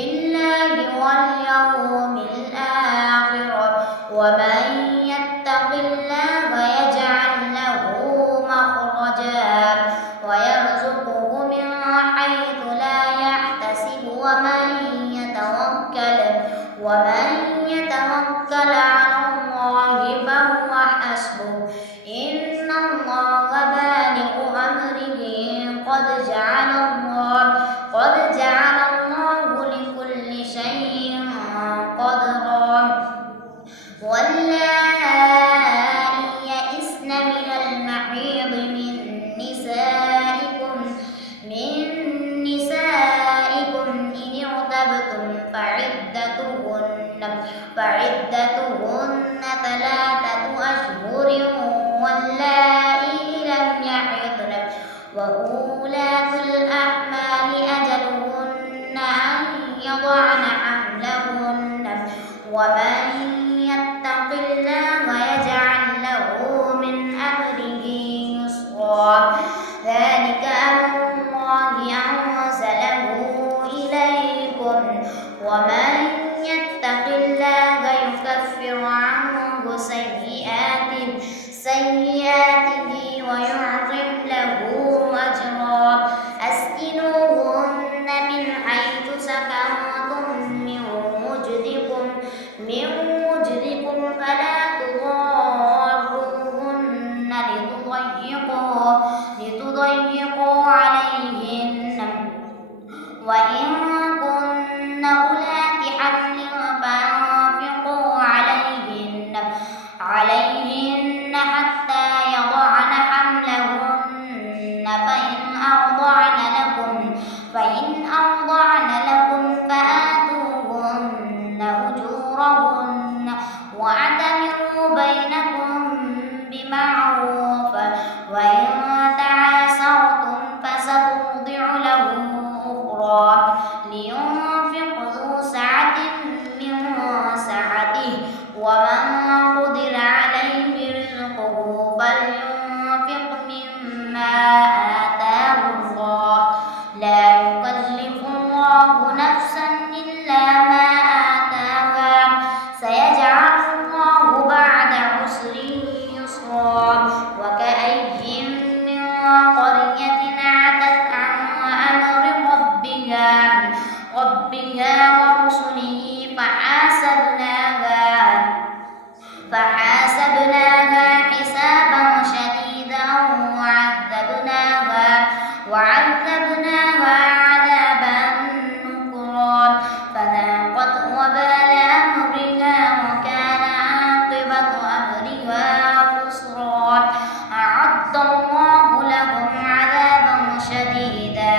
بالله واليوم الآخر ومن يتق الله يجعل له مخرجا ويرزقه من حيث لا يحتسب ومن يتوكل على الله فهو حسبه إن الله بالغ أمره قد جعل الله لكل شيء قدرا واللائي يئسن من المحيض من نسائكم إن ارتبتم فعدتهن 3 أشهر واللائي لم يحضن وأولاة الأحمال أجلهن أن يضعن حملهن ومن يتق الله يجعل له من أمره يسرا ذلك أمر الله أنزله إليكم ومن يتق الله يكفر عنه سيئاته ويعظم له أجرا أسكنوهن من حيث سكنتم من وجدكم فلا تضاروهن لتضيقوا عليهن وإن كن أولات حمل فأنفقوا عليهن حتى يضعن حملهن فإن أرضعن لكم فآتوهن أجورهن واعتمروا بينكم بمعروف وإن تعاسرتم فسترضع له أخرى لينفق ذو سعة من سعته ومن قدر عليه رزقه فلينفق مما آتاه الله لا يكلف الله نفسا إلا ما آتاها سيجعل الله بعد عسر يسرا وكأي من قرية عتت عن أمر ربها ورسله فحاسبناها حسابا شديدا وعذبناها عذابا نكرا فذاقت وبال أمرها وكان عاقبة أمرها خسرا أعد الله لهم عذابا شديدا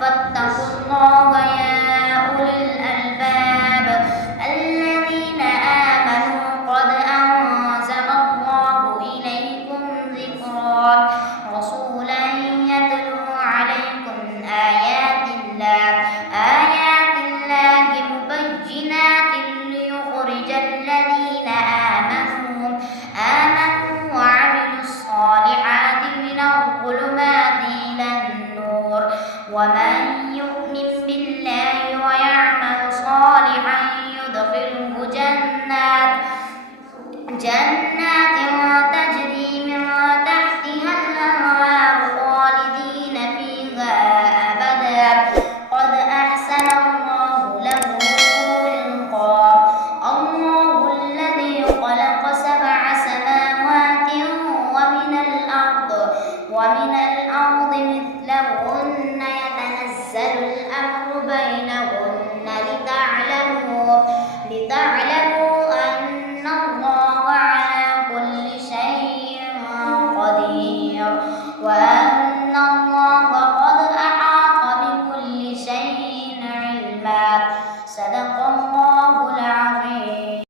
فاتقوا الله يا أولي الألباب الذين آمنوا قد أنزل الله إليكم ذكرا رسولا يتلو عليكم آيات الله مبينات ليخرج الذين آمنوا وعملوا الصالحات من الظلمات إلى النور ومن يؤمن بالله ويعمل صالحا يدخله جنات تجري من تحتها الأنهار خالدين فيها أبدا قد أحسن الله له رزقا الله الذي خلق 7 سماوات ومن الأرض مثلهن يتنزل الأمر بينهن لتعلموا